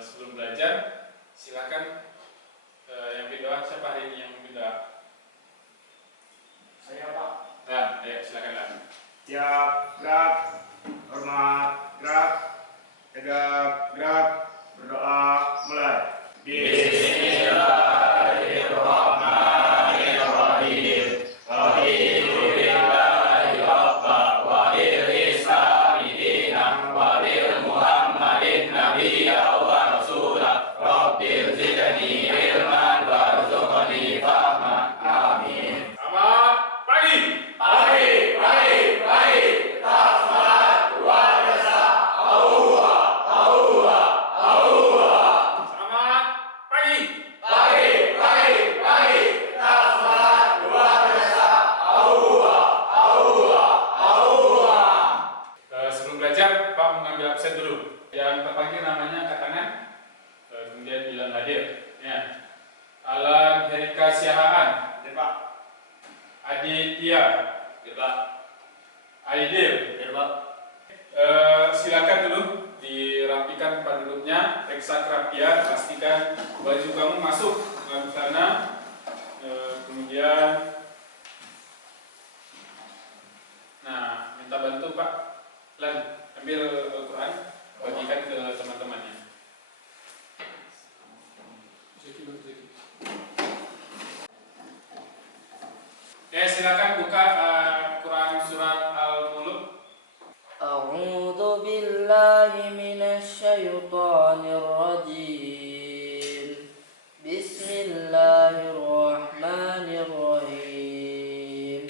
sebelum belajar silakan yang berdoa. Siapa hari ini yang berdoa? Saya Pak. Nah, ayo silakanlah. Siap, gerak, hormat, gerak, tegap, gerak, berdoa, mulai. Bismillahirrahmanirrahim. Alhamdulillahi rabbil walil islami dinan walil muhammadin nabiyya wa rasulah. Rabbil zidni ilman warzuqni fahman. Amin. Selamat pagi. Pagi. Selamat pagi. Sebelum belajar, Pak mengambil absen dulu. Yang terpanggil namanya angkat tangan, kemudian bilang hadir. Ya. Alan Herika Siahaan, Ya Pak. Aditya, Ya Pak. Aidil. Ya Pak. Silakan dulu dirapikan tempat duduknya, periksa kerapian, pastikan baju kamu masuk dalam sana. Kemudian, nah minta bantu Pak Lan, ambil Al-Quran, bagikan ke teman-temannya. Silakan buka Quran surat Al-Mulk. أعوذ بالله من الشيطان الرجيم بسم الله الرحمن الرحيم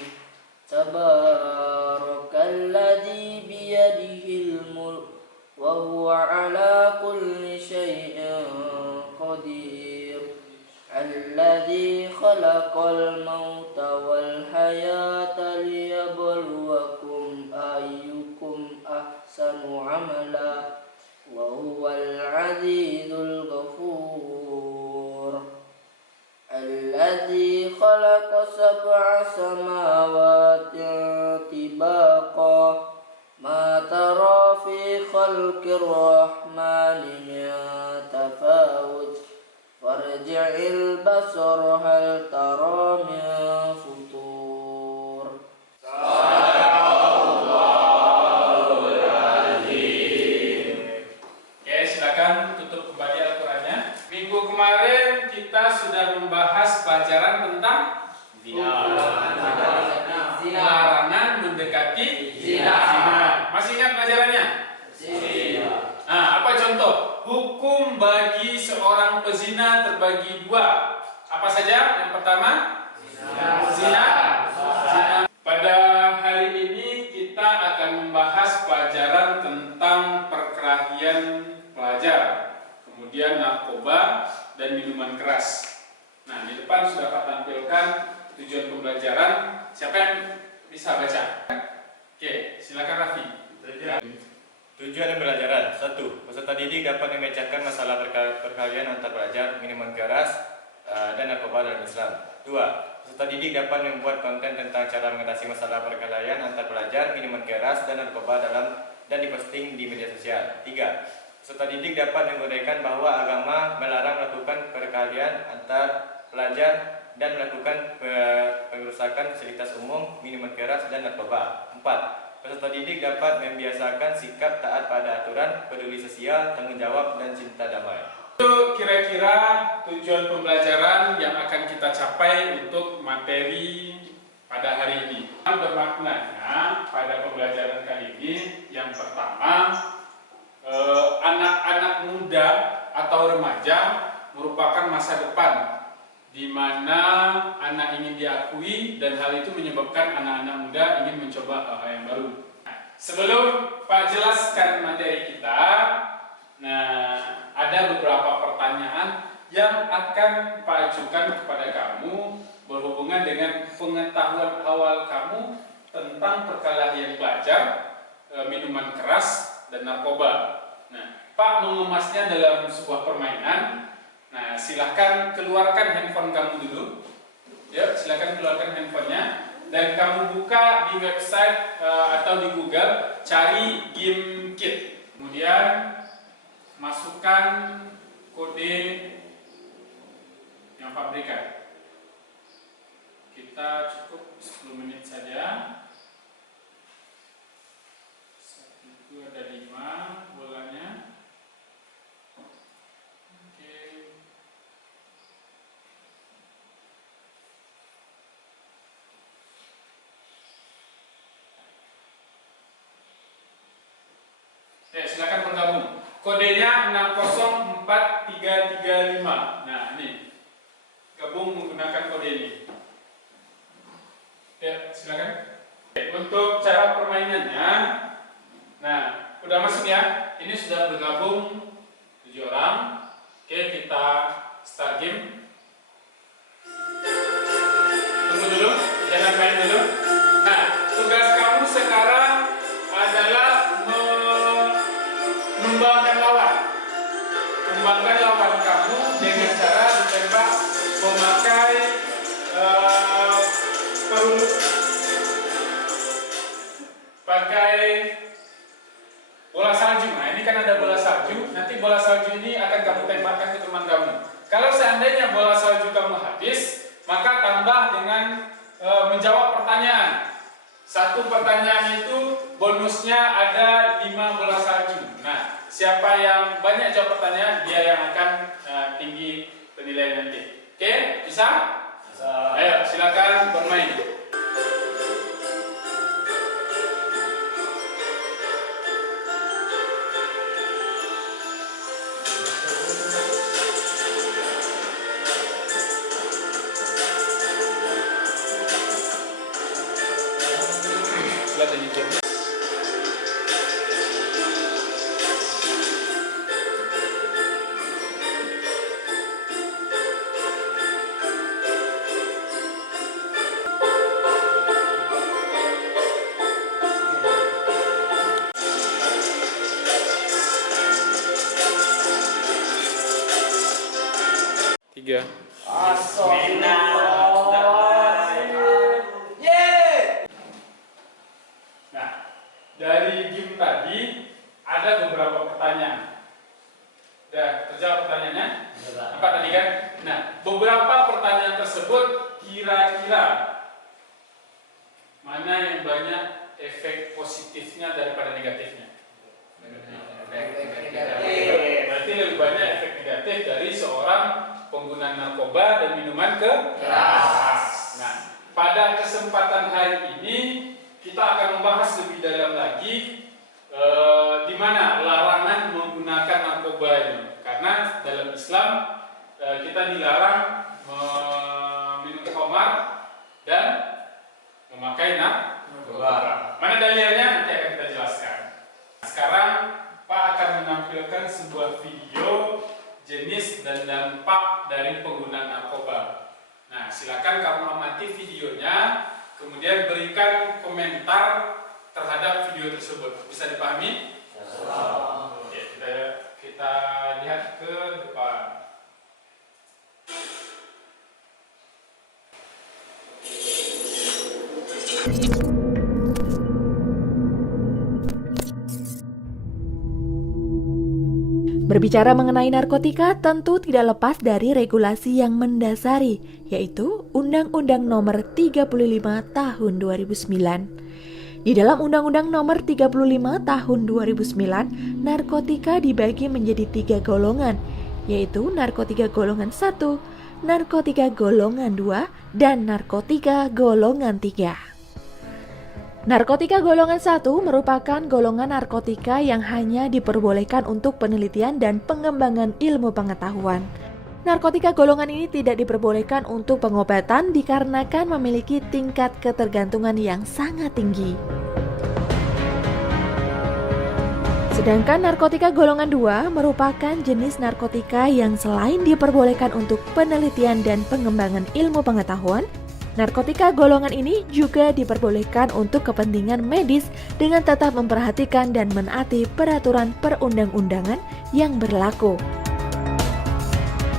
تبارك الذي بيده الملك وهو على كل شيء قدير الذي خلق الموت والحياة ليبلوكم أيكم أحسن عملا وهو العزيز الغفور الذي خلق 7 سماوات طباقا ما ترى في خلق الرحمن من تفاوت وارجع البصر هل ترى من فطور. Oke, silakan tutup kembali Al-Qurannya. Minggu kemarin kita sudah membahas pelajaran tentang larangan mendekati zina. Masih ingat pelajarannya? Nah, apa contoh? Hukum bagi seorang pezina terbagi 2. Apa saja? Yang pertama, zina. Pada hari ini kita akan membahas pelajaran tentang perkelahian pelajar, kemudian narkoba dan minuman keras. Nah, di depan sudah Pak tampilkan tujuan pembelajaran. Siapa yang bisa baca? Oke, silakan Raffi. Tujuan pembelajaran 1. Peserta didik dapat memecahkan masalah perkelahian antar pelajar, minuman keras, dan narkoba dalam Islam. 2. Peserta didik dapat membuat konten tentang cara mengatasi masalah perkelahian antar pelajar, minuman keras, dan narkoba dan diposting di media sosial. 3. Peserta didik dapat menguraikan bahwa agama melarang melakukan perkelahian antar pelajar dan melakukan pengerusakan fasilitas umum, minuman keras, dan narkoba. 4. Peserta didik dapat membiasakan sikap taat pada aturan, peduli sosial, tanggung jawab, dan cinta damai. Itu kira-kira tujuan pembelajaran yang akan kita capai untuk materi pada hari ini. Yang bermaknanya pada pembelajaran kali ini, yang pertama, anak-anak muda atau remaja merupakan masa depan di mana anak ingin diakui dan hal itu menyebabkan anak-anak muda ingin mencoba hal-hal yang baru. Sebelum Pak jelaskan materi kita, nah ada beberapa pertanyaan yang akan Pak ajukan kepada kamu berhubungan dengan pengetahuan awal kamu tentang perkelahian pelajar, minuman keras, dan narkoba. Nah, Pak mengemasnya dalam sebuah permainan. Nah, silahkan keluarkan handphone kamu dulu. Ya, silahkan keluarkan handphonenya dan kamu buka di website atau di Google, cari Game Kit. Kemudian masukkan kode yang pabrikan. Kita cukup 10 menit saja. Satu itu ada 5 bolanya. Oke. Silakan bergabung. Kodenya 604335. Nah, ini. Gabung menggunakan kode ini. Ya, silakan. Untuk cara permainannya, nah, udah masuk ya. Ini sudah bergabung 7 orang. Oke, kita start game. Tunggu dulu, jangan main dulu. Nah, tugas kamu sekarang adalah menumbangkan lawan. Tumbangkan lawan kamu dengan cara ditembak memakai pakai bola salju. Nah, ini kan ada bola salju. Nanti bola salju ini akan kamu tembakkan ke teman kamu. Kalau seandainya bola salju kamu habis, maka tambah dengan menjawab pertanyaan. Satu pertanyaan itu bonusnya ada 5 bola salju. Nah, siapa yang banyak jawab pertanyaan, dia yang akan tinggi penilaian nanti. Oke, bisa? Bisa. Ayo, silakan bermain. Silakan dicoba. Tiga. Nah, dari game tadi ada beberapa pertanyaan. Udah terjawab pertanyaannya? Apa tadi kan? Nah, beberapa pertanyaan tersebut kira-kira mana yang banyak efek positifnya daripada negatifnya? Berarti lebih banyak efek negatif dari seorang pengguna narkoba dan minuman keras. Nah, pada kesempatan hari ini kita akan membahas lebih dalam lagi di mana larangan menggunakan narkoba ini. Karena dalam Islam kita dilarang minum khamar dan memakai narkoba. Mana dalilnya nanti akan kita jelaskan. Sekarang Pak akan menampilkan sebuah video jenis dan dampak dari penggunaan narkoba. Nah, silakan kamu amati videonya, kemudian berikan komentar terhadap video tersebut. Bisa dipahami? Oke, kita lihat ke depan. Berbicara mengenai narkotika tentu tidak lepas dari regulasi yang mendasari, yaitu Undang-Undang Nomor 35 Tahun 2009. Di dalam Undang-Undang Nomor 35 Tahun 2009, narkotika dibagi menjadi 3 golongan, yaitu narkotika golongan 1, narkotika golongan 2, dan narkotika golongan 3. Narkotika golongan 1 merupakan golongan narkotika yang hanya diperbolehkan untuk penelitian dan pengembangan ilmu pengetahuan. Narkotika golongan ini tidak diperbolehkan untuk pengobatan dikarenakan memiliki tingkat ketergantungan yang sangat tinggi. Sedangkan narkotika golongan 2 merupakan jenis narkotika yang selain diperbolehkan untuk penelitian dan pengembangan ilmu pengetahuan, narkotika golongan ini juga diperbolehkan untuk kepentingan medis dengan tetap memperhatikan dan menaati peraturan perundang-undangan yang berlaku.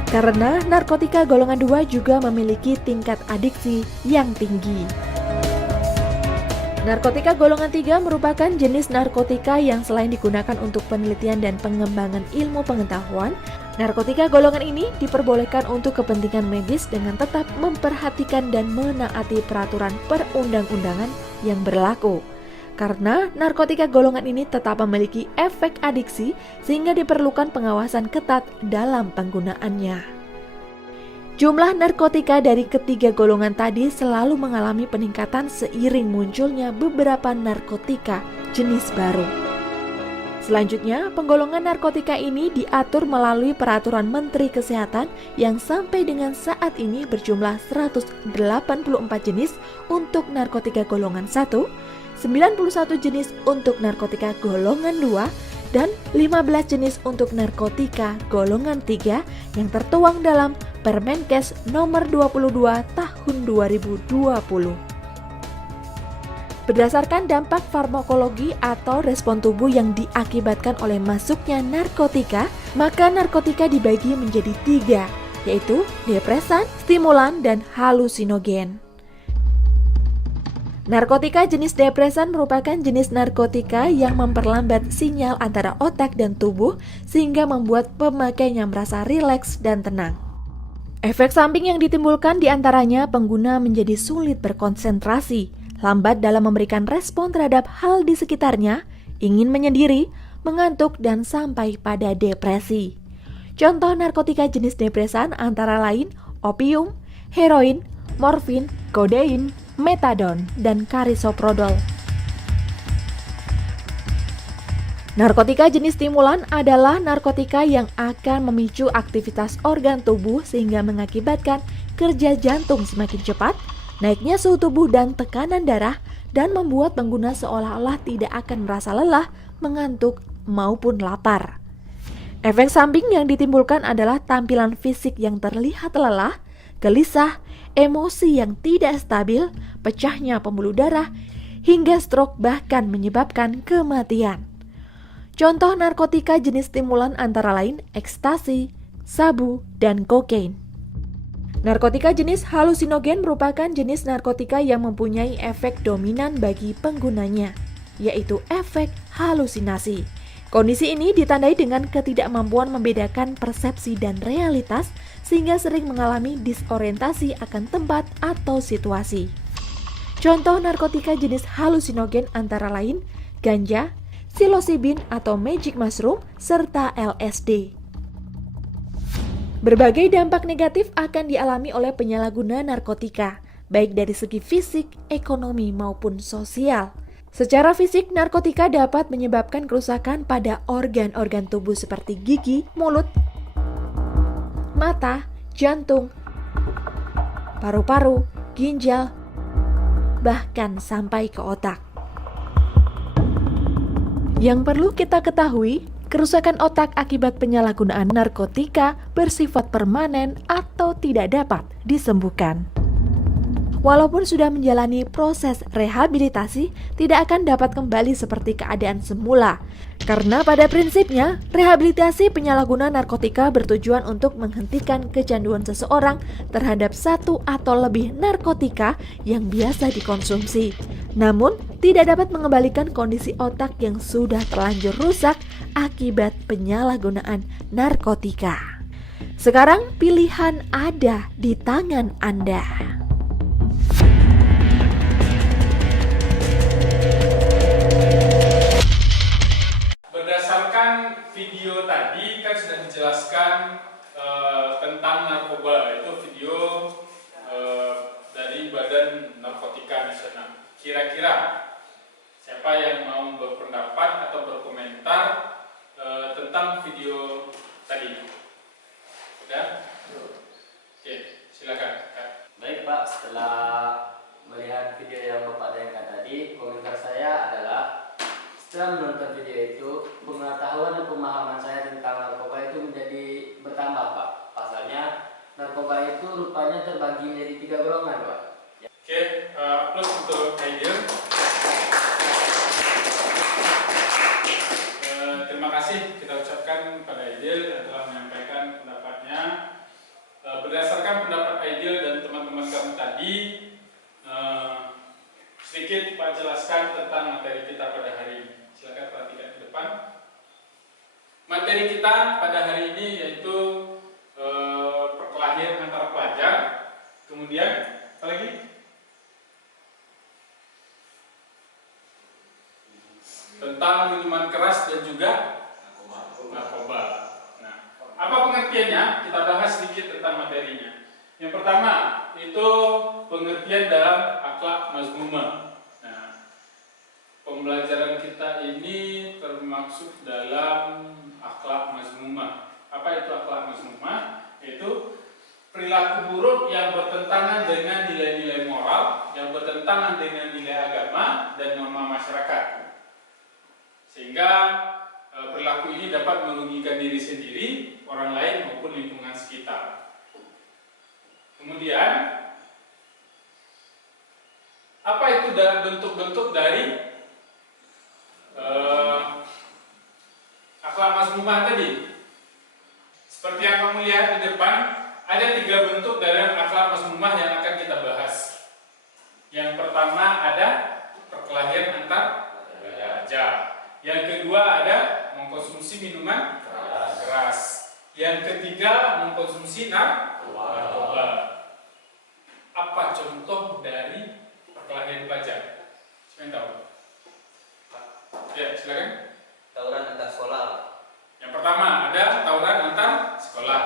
Karena narkotika golongan 2 juga memiliki tingkat adiksi yang tinggi. Narkotika golongan 3 merupakan jenis narkotika yang selain digunakan untuk penelitian dan pengembangan ilmu pengetahuan, narkotika golongan ini diperbolehkan untuk kepentingan medis dengan tetap memperhatikan dan menaati peraturan perundang-undangan yang berlaku. Karena narkotika golongan ini tetap memiliki efek adiksi sehingga diperlukan pengawasan ketat dalam penggunaannya. Jumlah narkotika dari ketiga golongan tadi selalu mengalami peningkatan seiring munculnya beberapa narkotika jenis baru. Selanjutnya, penggolongan narkotika ini diatur melalui peraturan Menteri Kesehatan yang sampai dengan saat ini berjumlah 184 jenis untuk narkotika golongan 1, 91 jenis untuk narkotika golongan 2, dan 15 jenis untuk narkotika golongan 3 yang tertuang dalam Permenkes nomor 22 tahun 2020. Berdasarkan dampak farmakologi atau respon tubuh yang diakibatkan oleh masuknya narkotika, maka narkotika dibagi menjadi 3, yaitu depresan, stimulan, dan halusinogen. Narkotika jenis depresan merupakan jenis narkotika yang memperlambat sinyal antara otak dan tubuh sehingga membuat pemakainya merasa rileks dan tenang. Efek samping yang ditimbulkan diantaranya pengguna menjadi sulit berkonsentrasi, lambat dalam memberikan respon terhadap hal di sekitarnya, ingin menyendiri, mengantuk, dan sampai pada depresi. Contoh narkotika jenis depresan antara lain opium, heroin, morfin, kodein, metadon, dan karisoprodol. Narkotika jenis stimulan adalah narkotika yang akan memicu aktivitas organ tubuh sehingga mengakibatkan kerja jantung semakin cepat, naiknya suhu tubuh dan tekanan darah, dan membuat pengguna seolah-olah tidak akan merasa lelah, mengantuk, maupun lapar. Efek samping yang ditimbulkan adalah tampilan fisik yang terlihat lelah, gelisah, emosi yang tidak stabil, pecahnya pembuluh darah, hingga stroke bahkan menyebabkan kematian. Contoh narkotika jenis stimulan antara lain ekstasi, sabu, dan kokain. Narkotika jenis halusinogen merupakan jenis narkotika yang mempunyai efek dominan bagi penggunanya, yaitu efek halusinasi. Kondisi ini ditandai dengan ketidakmampuan membedakan persepsi dan realitas, sehingga sering mengalami disorientasi akan tempat atau situasi. Contoh narkotika jenis halusinogen antara lain ganja, psilosibin atau magic mushroom, serta LSD. Berbagai dampak negatif akan dialami oleh penyalahguna narkotika, baik dari segi fisik, ekonomi, maupun sosial. Secara fisik, narkotika dapat menyebabkan kerusakan pada organ-organ tubuh seperti gigi, mulut, mata, jantung, paru-paru, ginjal, bahkan sampai ke otak. Yang perlu kita ketahui, kerusakan otak akibat penyalahgunaan narkotika bersifat permanen atau tidak dapat disembuhkan. Walaupun sudah menjalani proses rehabilitasi, tidak akan dapat kembali seperti keadaan semula. Karena pada prinsipnya, rehabilitasi penyalahguna narkotika bertujuan untuk menghentikan kecanduan seseorang terhadap satu atau lebih narkotika yang biasa dikonsumsi. Namun, tidak dapat mengembalikan kondisi otak yang sudah terlanjur rusak akibat penyalahgunaan narkotika. Sekarang pilihan ada di tangan Anda. Berdasarkan video tadi kan sudah dijelaskan tentang narkoba, itu video dari Badan Narkotika Nasional. Kira-kira siapa yang mau berpendapat atau berkomentar tentang video tadi? Sudah? Oke, silakan. Baik Pak, setelah melihat video yang Bapak tanyakan tadi, komentar saya adalah setelah menonton video itu, pengetahuan dan pemahaman saya tentang narkoba itu menjadi bertambah Pak. Pasalnya, narkoba itu rupanya terbagi menjadi 3 golongan Pak. Oke, plus untuk Aidil. Terima kasih kita ucapkan pada Aidil yang telah menyampaikan pendapatnya. Berdasarkan pendapat Aidil dan teman-teman kamu tadi, sedikit Pak Bapak jelaskan tentang materi kita pada hari ini. Silakan perhatikan ke depan. Materi kita pada hari ini yaitu perkelahian antara pelajar. Kemudian apa lagi? Tentang minuman keras dan juga narkoba. Nah, apa pengertiannya? Kita bahas sedikit tentang materinya. Yang pertama itu pengertian dalam akhlak mazmumah. Nah, pembelajaran kita ini termasuk dalam akhlak mazmumah. Apa itu akhlak mazmumah? Yaitu perilaku buruk yang bertentangan dengan nilai-nilai moral, yang bertentangan dengan nilai agama dan norma masyarakat. Sehingga perilaku ini dapat merugikan diri sendiri, orang lain maupun lingkungan sekitar. Kemudian, apa itu bentuk-bentuk dari akhlak mazmumah tadi? Seperti yang kamu lihat di depan, ada 3 bentuk dari akhlak mazmumah yang akan kita bahas. Yang pertama ada perkelahian antar pelajar. Yang kedua ada mengkonsumsi minuman keras. Yang ketiga mengkonsumsi narkoba. Apa contoh dari perkelahian pelajar? Siapa yang tahu? Ya, silakan. Tawuran antar sekolah. Yang pertama ada tawuran antar sekolah.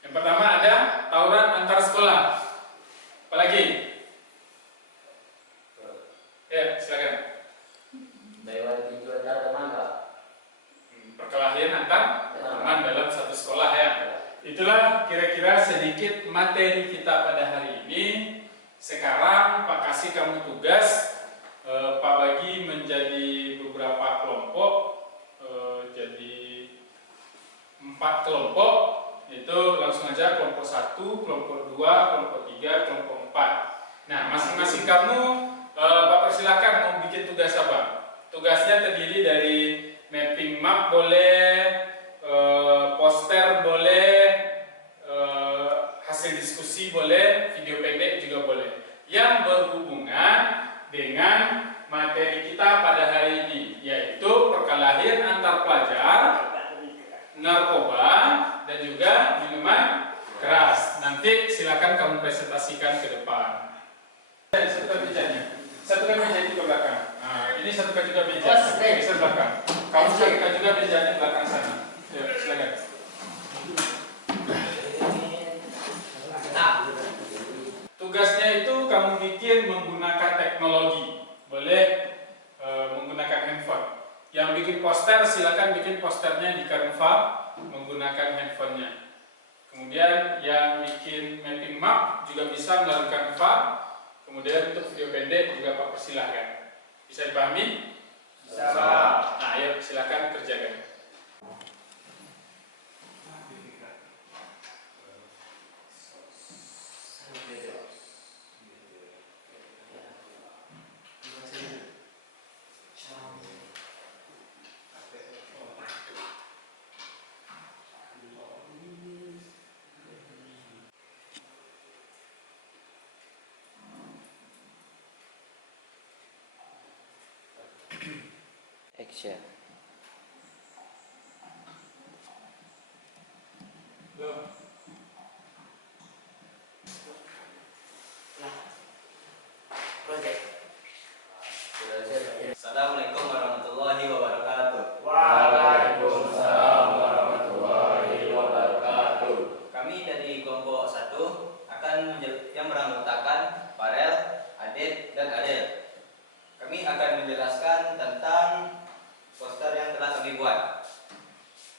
Yang pertama ada tawuran antar sekolah. Apalagi? Ya, silakan. Lewat pintu antar tetangga. Perkelahian antar teman dalam satu sekolah ya. Itulah kira-kira sedikit materi kita pada hari ini. Sekarang Pak kasih kamu tugas, Pak bagi menjadi beberapa kelompok, jadi 4 kelompok. Itu langsung aja kelompok 1, kelompok 2, kelompok 3, kelompok 4. Nah, masing-masing kamu Pak persilahkan mau bikin tugas apa? Tugasnya terdiri dari mapping map boleh, poster boleh, hasil diskusi boleh, video pendek juga boleh, yang berhubungan dengan materi kita pada hari ini, yaitu perkelahian antar pelajar, narkoba, dan juga minuman keras. Nanti silakan kamu presentasikan ke depan. Satukan mejanya, satukan meja itu ke belakang. Nah, ini satukan juga meja, bisa belakang. Kamu satukan juga mejanya belakang sana. Yuk, silakan. Tugasnya itu kamu bikin menggunakan teknologi, boleh menggunakan handphone. Yang bikin poster silakan bikin posternya di Canva menggunakan handphonenya. Kemudian yang bikin mapping map juga bisa melalui Canva. Kemudian untuk video pendek juga Pak persilahkan. Bisa dipahami? Bisa. Nah, ayo silakan kerjakan. Action. Loh. Assalamualaikum warahmatullahi wabarakatuh. Waalaikumsalam warahmatullahi wabarakatuh. Kami dari kelompok 1 akan yang beranggotakan Farel, Adit, dan Adel. Kami akan menjelaskan tentang poster yang telah kami buat.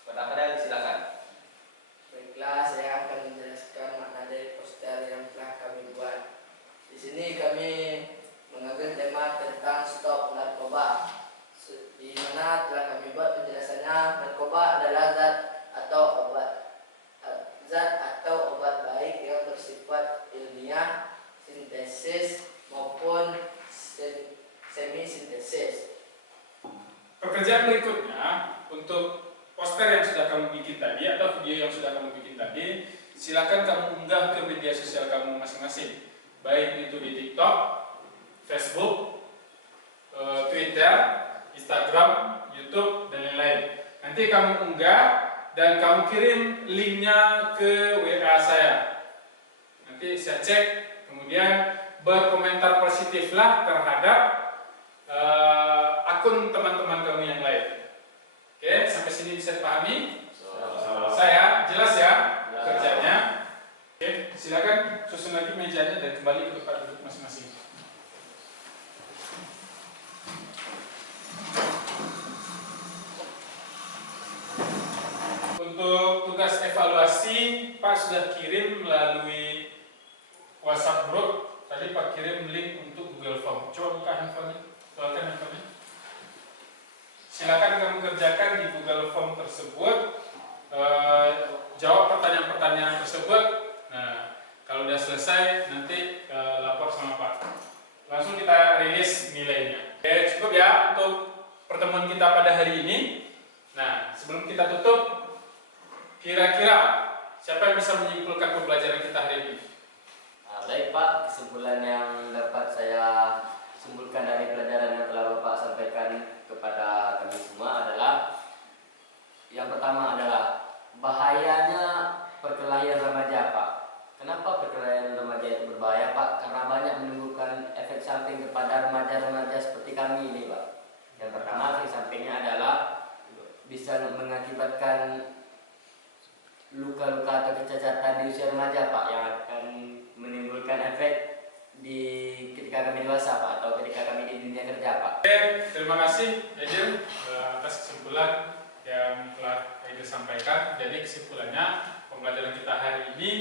Pada Farel silakan. Baiklah, saya akan menjelaskan makna dari poster yang telah kami buat. Di sini kami mengambil tema tentang stop narkoba, di mana telah kami buat penjelasannya. Narkoba adalah zat atau obat baik yang bersifat ilmiah, sintesis maupun semi sintesis. Pekerjaan berikutnya untuk poster yang sudah kamu bikin tadi atau video yang sudah kamu bikin tadi, silakan kamu unggah ke media sosial kamu masing-masing, baik itu di TikTok, Facebook, Twitter, Instagram, YouTube, dan lain-lain. Nanti kamu unggah dan kamu kirim linknya ke WA saya. Nanti saya cek, kemudian berkomentar positiflah terhadap akun teman-teman kamu yang lain. Oke, sampai sini bisa dipahami? Saya jelas ya kerjanya. Oke, silakan susun lagi mejanya dan kembali ke tempat duduk masing-masing. Untuk tugas evaluasi, Pak sudah kirim melalui WhatsApp group. Tadi Pak kirim link untuk Google Form. Coba buka handphonenya. Keluarkan handphonenya. Silakan kamu kerjakan di Google Form tersebut. Jawab pertanyaan-pertanyaan tersebut. Nah, kalau udah selesai nanti lapor sama Pak. Langsung kita rilis nilainya. Oke, cukup ya untuk pertemuan kita pada hari ini. Nah, sebelum kita tutup, kira-kira siapa yang bisa menyimpulkan pembelajaran kita hari ini? Baik Pak, kesimpulan yang dapat saya simpulkan dari pelajaran yang telah Bapak sampaikan kepada kami semua adalah yang pertama adalah bahayanya perkelahian remaja Pak. Kenapa perkelahian remaja itu berbahaya Pak? Karena banyak menimbulkan efek samping kepada remaja-remaja seperti kami ini Pak. Yang pertama efek sampingnya adalah bisa mengakibatkan luka-luka atau kecacatan di usia remaja Pak, yang akan menimbulkan efek di ketika kami dewasa Pak, atau ketika kami di dunia kerja Pak. Oke, terima kasih Ejil atas kesimpulan yang telah Ejil sampaikan. Jadi kesimpulannya pembelajaran kita hari ini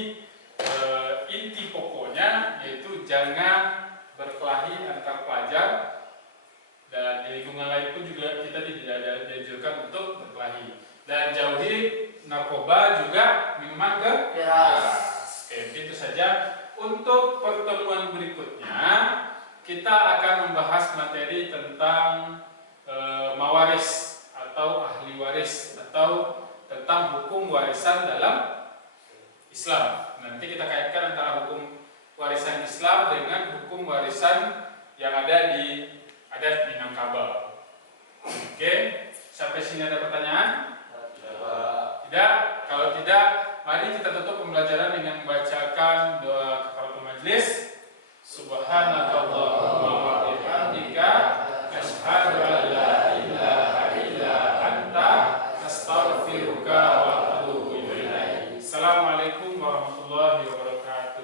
inti pokoknya yaitu jangan berkelahi antar pelajar, dan di lingkungan lain pun juga kita tidak dianjurkan untuk berkelahi, dan jauhi narkoba juga minuman keras. Oke, itu saja. Untuk pertemuan berikutnya kita akan membahas materi tentang mawaris atau ahli waris, atau tentang hukum warisan dalam Islam. Nanti kita kaitkan antara hukum warisan Islam dengan hukum warisan yang ada di adat Minangkabau. Oke, sampai sini ada pertanyaan? Tidak? Kalau tidak, mari kita tutup pembelajaran dengan membacakan doa kafaratul majelis. Subhanakallahumma wa bihamdika asyhadu an la ilaha illa anta astaghfiruka wa atubu ilaik. Assalamualaikum warahmatullahi wabarakatuh.